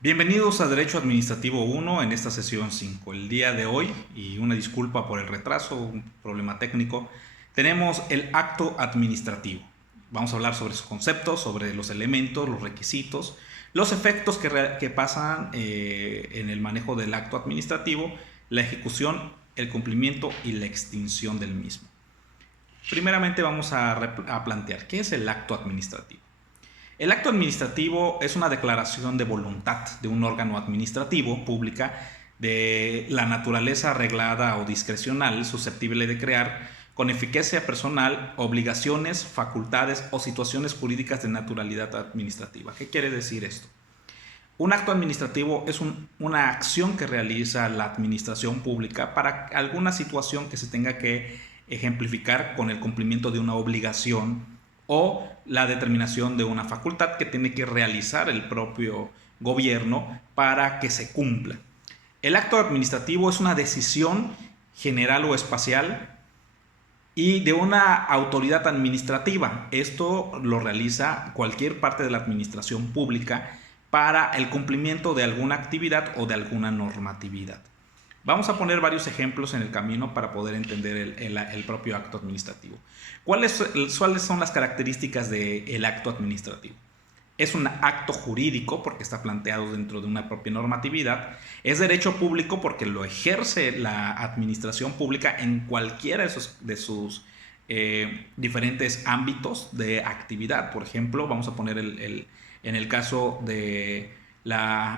Bienvenidos a Derecho Administrativo 1 en esta sesión 5. El día de hoy, y una disculpa por el retraso, un problema técnico, tenemos el acto administrativo. Vamos a hablar sobre sus conceptos, sobre los elementos, los requisitos, los efectos que pasan en el manejo del acto administrativo, la ejecución, el cumplimiento y la extinción del mismo. Primeramente vamos a plantear, ¿qué es el acto administrativo? El acto administrativo es una declaración de voluntad de un órgano administrativo pública de la naturaleza reglada o discrecional susceptible de crear con eficacia personal obligaciones, facultades o situaciones jurídicas de naturalidad administrativa. ¿Qué quiere decir esto? Un acto administrativo es una acción que realiza la administración pública para alguna situación que se tenga que ejemplificar con el cumplimiento de una obligación o la determinación de una facultad que tiene que realizar el propio gobierno para que se cumpla. El acto administrativo es una decisión general o espacial y de una autoridad administrativa. Esto lo realiza cualquier parte de la administración pública para el cumplimiento de alguna actividad o de alguna normatividad. Vamos a poner varios ejemplos en el camino para poder entender el propio acto administrativo. ¿Cuáles son las características del acto administrativo? Es un acto jurídico porque está planteado dentro de una propia normatividad. Es derecho público porque lo ejerce la administración pública en cualquiera de sus diferentes ámbitos de actividad. Por ejemplo, vamos a poner en el caso de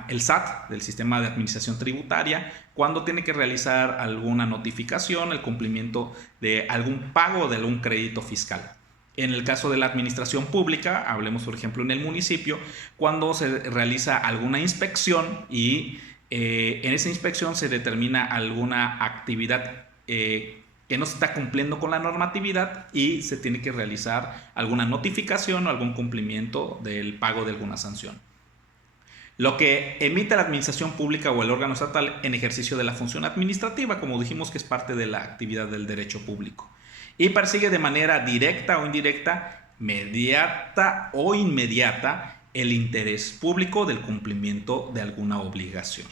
el SAT, del Sistema de Administración Tributaria, cuando tiene que realizar alguna notificación, el cumplimiento de algún pago de algún crédito fiscal. En el caso de la administración pública, hablemos por ejemplo en el municipio, cuando se realiza alguna inspección y en esa inspección se determina alguna actividad que no se está cumpliendo con la normatividad y se tiene que realizar alguna notificación o algún cumplimiento del pago de alguna sanción. Lo que emite la administración pública o el órgano estatal en ejercicio de la función administrativa, como dijimos que es parte de la actividad del derecho público. Y persigue de manera directa o indirecta, mediata o inmediata, el interés público del cumplimiento de alguna obligación.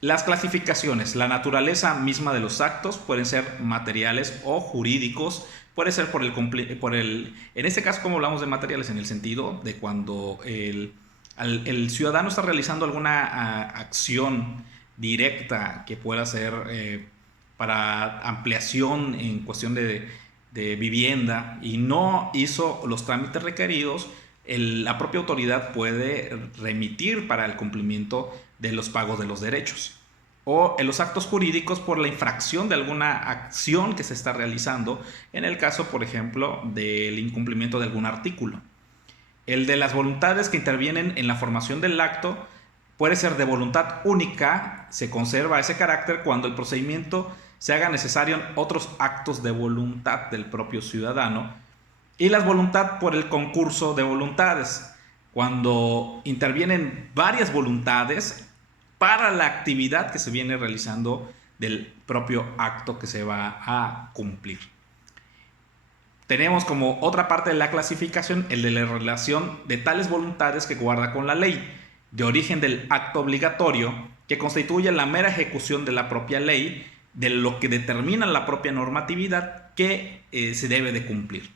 Las clasificaciones, la naturaleza misma de los actos pueden ser materiales o jurídicos, puede ser en este caso, como hablamos de materiales, en el sentido de cuando el ciudadano está realizando alguna acción directa que pueda ser para ampliación en cuestión de vivienda y no hizo los trámites requeridos, la propia autoridad puede remitir para el cumplimiento de los pagos de los derechos. O en los actos jurídicos por la infracción de alguna acción que se está realizando, en el caso, por ejemplo, del incumplimiento de algún artículo. El de las voluntades que intervienen en la formación del acto puede ser de voluntad única, se conserva ese carácter cuando el procedimiento se haga necesario en otros actos de voluntad del propio ciudadano, y la voluntad por el concurso de voluntades, cuando intervienen varias voluntades para la actividad que se viene realizando del propio acto que se va a cumplir. Tenemos como otra parte de la clasificación el de la relación de tales voluntades que guarda con la ley, de origen del acto obligatorio, que constituye la mera ejecución de la propia ley, de lo que determina la propia normatividad que se debe de cumplir.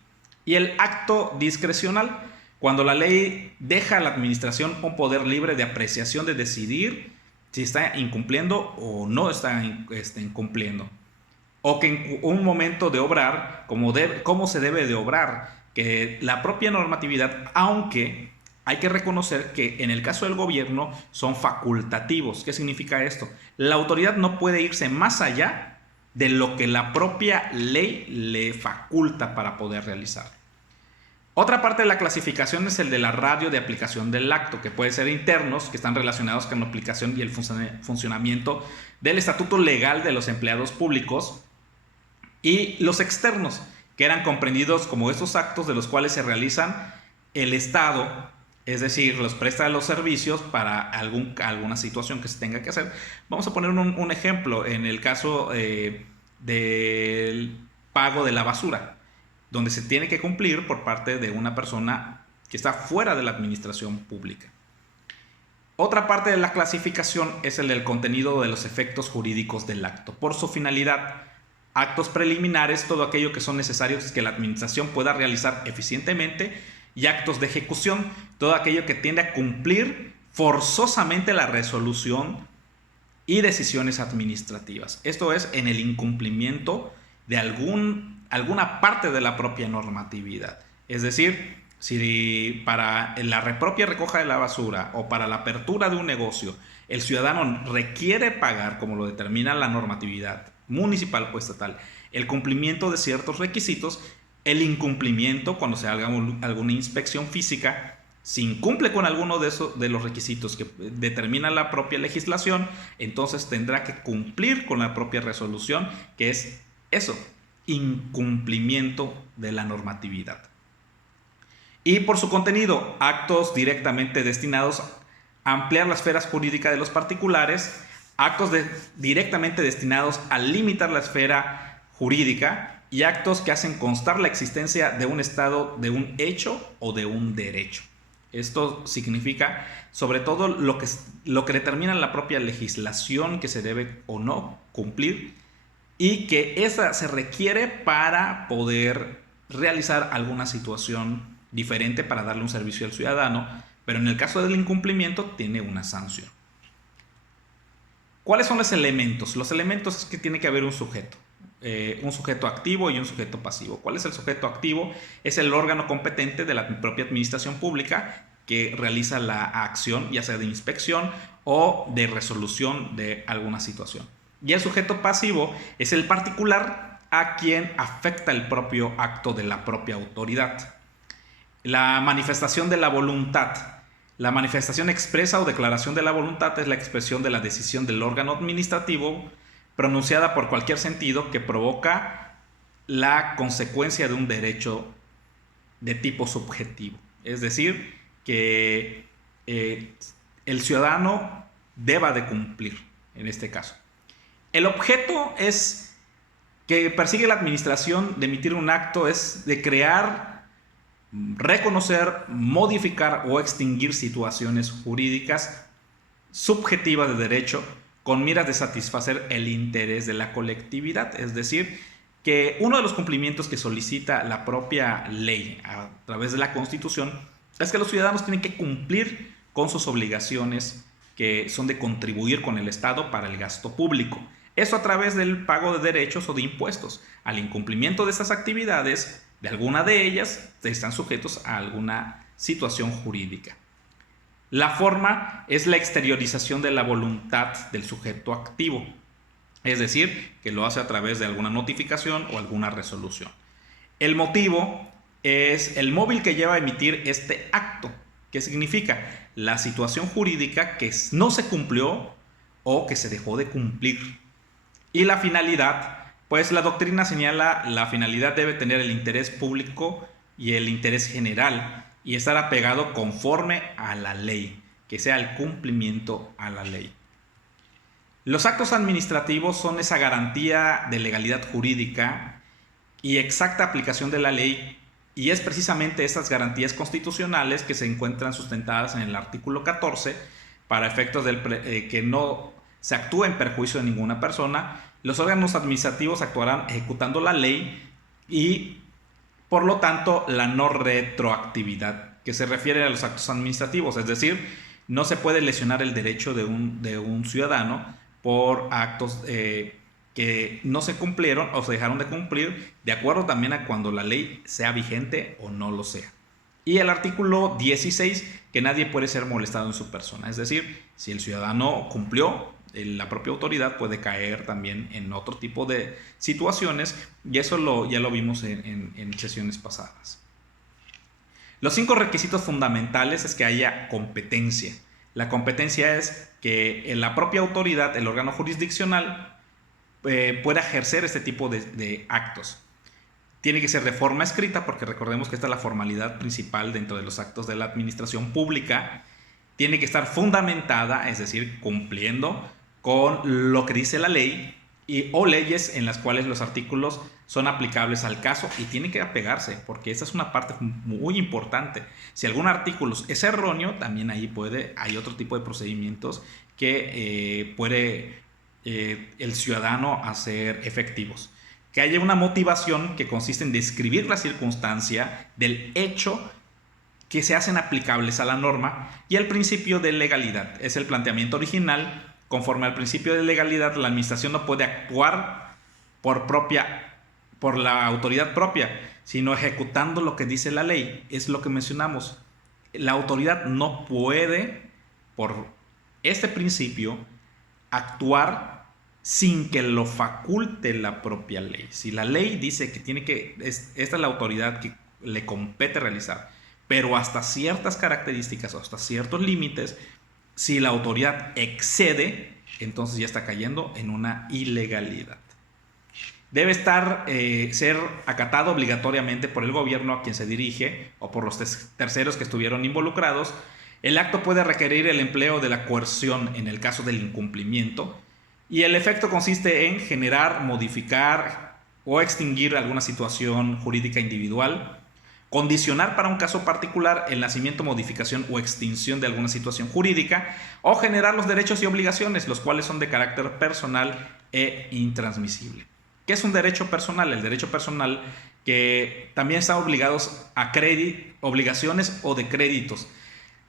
Y el acto discrecional, cuando la ley deja a la administración un poder libre de apreciación de decidir si está incumpliendo o no está incumpliendo. O que en un momento de obrar, cómo se debe de obrar, que la propia normatividad, aunque hay que reconocer que en el caso del gobierno son facultativos. ¿Qué significa esto? La autoridad no puede irse más allá de lo que la propia ley le faculta para poder realizar. Otra parte de la clasificación es el de la radio de aplicación del acto, que puede ser internos, que están relacionados con la aplicación y el funcionamiento del estatuto legal de los empleados públicos, y los externos, que eran comprendidos como esos actos de los cuales se realizan el Estado, es decir, los presta los servicios para alguna situación que se tenga que hacer. Vamos a poner un ejemplo en el caso del pago de la basura, donde se tiene que cumplir por parte de una persona que está fuera de la administración pública. Otra parte de la clasificación es el del contenido de los efectos jurídicos del acto. Por su finalidad, actos preliminares, todo aquello que son necesarios que la administración pueda realizar eficientemente, y actos de ejecución, todo aquello que tiende a cumplir forzosamente la resolución y decisiones administrativas. Esto es en el incumplimiento de alguna parte de la propia normatividad. Es decir, si para la propia recoja de la basura o para la apertura de un negocio el ciudadano requiere pagar, como lo determina la normatividad municipal o estatal, el cumplimiento de ciertos requisitos, el incumplimiento cuando se haga alguna inspección física, si incumple con alguno de los requisitos que determina la propia legislación, entonces tendrá que cumplir con la propia resolución, que es eso, incumplimiento de la normatividad. Y por su contenido, actos directamente destinados a ampliar la esfera jurídica de los particulares, actos directamente destinados a limitar la esfera jurídica y actos que hacen constar la existencia de un estado, de un hecho o de un derecho. Esto significa sobre todo lo que determina la propia legislación que se debe o no cumplir y que esa se requiere para poder realizar alguna situación diferente para darle un servicio al ciudadano, pero en el caso del incumplimiento tiene una sanción. ¿Cuáles son los elementos? Los elementos es que tiene que haber un sujeto activo y un sujeto pasivo. ¿Cuál es el sujeto activo? Es el órgano competente de la propia administración pública que realiza la acción, ya sea de inspección o de resolución de alguna situación. Y el sujeto pasivo es el particular a quien afecta el propio acto de la propia autoridad. La manifestación de la voluntad. La manifestación expresa o declaración de la voluntad es la expresión de la decisión del órgano administrativo pronunciada por cualquier sentido que provoca la consecuencia de un derecho de tipo subjetivo. Es decir, que el ciudadano deba de cumplir en este caso. El objeto es que persigue la administración de emitir un acto es de crear, reconocer, modificar o extinguir situaciones jurídicas subjetivas de derecho con miras de satisfacer el interés de la colectividad. Es decir, que uno de los cumplimientos que solicita la propia ley a través de la Constitución es que los ciudadanos tienen que cumplir con sus obligaciones que son de contribuir con el Estado para el gasto público. Eso a través del pago de derechos o de impuestos. Al incumplimiento de estas actividades, de alguna de ellas, están sujetos a alguna situación jurídica. La forma es la exteriorización de la voluntad del sujeto activo, es decir, que lo hace a través de alguna notificación o alguna resolución. El motivo es el móvil que lleva a emitir este acto, que significa la situación jurídica que no se cumplió o que se dejó de cumplir. Y la finalidad, pues la doctrina señala la finalidad debe tener el interés público y el interés general y estar apegado conforme a la ley, que sea el cumplimiento a la ley. Los actos administrativos son esa garantía de legalidad jurídica y exacta aplicación de la ley, y es precisamente estas garantías constitucionales que se encuentran sustentadas en el artículo 14 para efectos que no se actúe en perjuicio de ninguna persona. Los órganos administrativos actuarán ejecutando la ley y, por lo tanto, la no retroactividad, que se refiere a los actos administrativos, es decir, no se puede lesionar el derecho de un ciudadano por actos que no se cumplieron o se dejaron de cumplir, de acuerdo también a cuando la ley sea vigente o no lo sea. Y el artículo 16, que nadie puede ser molestado en su persona, es decir, si el ciudadano cumplió, la propia autoridad puede caer también en otro tipo de situaciones, y eso ya lo vimos en sesiones pasadas. Los 5 requisitos fundamentales es que haya competencia. La competencia es que la propia autoridad, el órgano jurisdiccional, pueda ejercer este tipo de actos. Tiene que ser de forma escrita, porque recordemos que esta es la formalidad principal dentro de los actos de la administración pública. Tiene que estar fundamentada, es decir, cumpliendo con lo que dice la ley o leyes en las cuales los artículos son aplicables al caso y tienen que apegarse, porque esa es una parte muy importante. Si algún artículo es erróneo, también ahí hay otro tipo de procedimientos que puede el ciudadano hacer efectivos. Que haya una motivación que consiste en describir la circunstancia del hecho que se hacen aplicables a la norma, y el principio de legalidad. Es el planteamiento original. Conforme al principio de legalidad, la administración no puede actuar por la autoridad propia, sino ejecutando lo que dice la ley. Es lo que mencionamos. La autoridad no puede, por este principio, actuar sin que lo faculte la propia ley. Si la ley dice que esta es la autoridad que le compete realizar, pero hasta ciertas características o hasta ciertos límites, si la autoridad excede, entonces ya está cayendo en una ilegalidad. Debe ser acatado obligatoriamente por el gobierno a quien se dirige o por los terceros que estuvieron involucrados. El acto puede requerir el empleo de la coerción en el caso del incumplimiento, y el efecto consiste en generar, modificar o extinguir alguna situación jurídica individual, condicionar para un caso particular el nacimiento, modificación o extinción de alguna situación jurídica, o generar los derechos y obligaciones, los cuales son de carácter personal e intransmisible. ¿Qué es un derecho personal? El derecho personal que también está obligados a obligaciones o de créditos.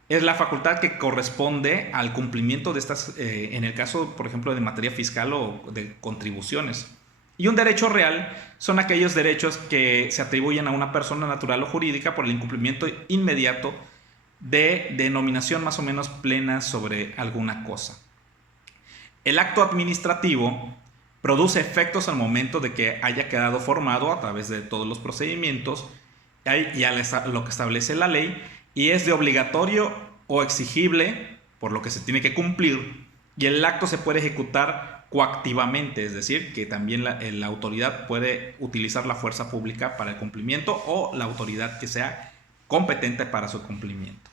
Es la facultad que corresponde al cumplimiento de estas, en el caso, por ejemplo, de materia fiscal o de contribuciones. Y un derecho real son aquellos derechos que se atribuyen a una persona natural o jurídica por el incumplimiento inmediato de denominación más o menos plena sobre alguna cosa. El acto administrativo produce efectos al momento de que haya quedado formado a través de todos los procedimientos y a lo que establece la ley, y es de obligatorio o exigible, por lo que se tiene que cumplir, y el acto se puede ejecutar coactivamente, es decir, que también la autoridad puede utilizar la fuerza pública para el cumplimiento o la autoridad que sea competente para su cumplimiento.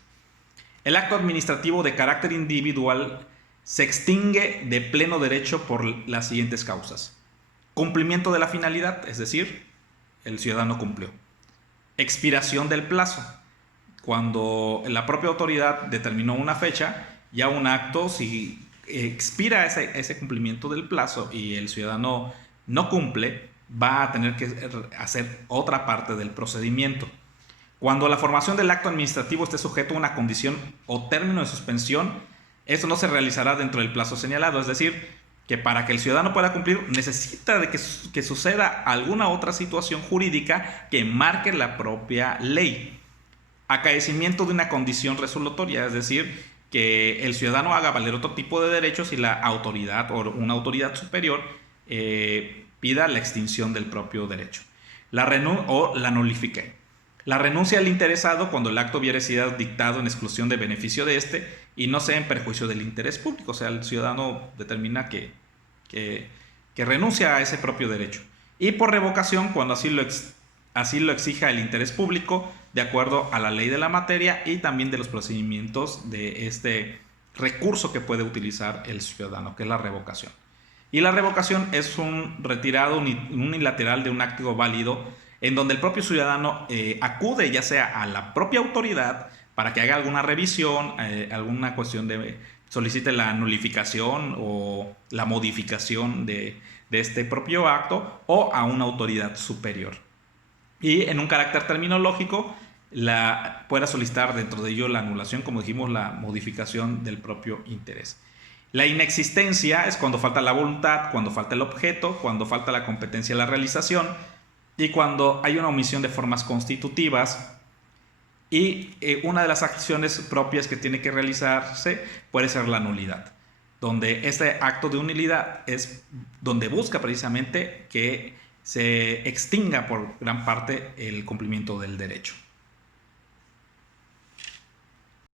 El acto administrativo de carácter individual se extingue de pleno derecho por las siguientes causas: cumplimiento de la finalidad, es decir, el ciudadano cumplió; expiración del plazo, cuando la propia autoridad determinó una fecha, ya un acto, si expira ese cumplimiento del plazo y el ciudadano no cumple, va a tener que hacer otra parte del procedimiento. Cuando la formación del acto administrativo esté sujeto a una condición o término de suspensión, esto no se realizará dentro del plazo señalado, es decir, que para que el ciudadano pueda cumplir necesita de que suceda alguna otra situación jurídica que marque la propia ley. Acaecimiento de una condición resolutoria, es decir, que el ciudadano haga valer otro tipo de derechos y la autoridad o una autoridad superior pida la extinción del propio derecho. O la nulifique. La renuncia al interesado cuando el acto hubiera sido dictado en exclusión de beneficio de este y no sea en perjuicio del interés público. O sea, el ciudadano determina que renuncia a ese propio derecho. Y por revocación cuando así lo exija el interés público, de acuerdo a la ley de la materia y también de los procedimientos de este recurso que puede utilizar el ciudadano, que es la revocación. Y la revocación es un retirado unilateral de un acto válido en donde el propio ciudadano acude ya sea a la propia autoridad para que haga alguna revisión, alguna cuestión solicite la nulificación o la modificación de este propio acto, o a una autoridad superior. Y en un carácter terminológico, pueda solicitar dentro de ello la anulación, como dijimos, la modificación del propio interés. La inexistencia es cuando falta la voluntad, cuando falta el objeto, cuando falta la competencia de la realización y cuando hay una omisión de formas constitutivas. Y una de las acciones propias que tiene que realizarse puede ser la nulidad, donde este acto de nulidad es donde busca precisamente que se extinga por gran parte el cumplimiento del derecho.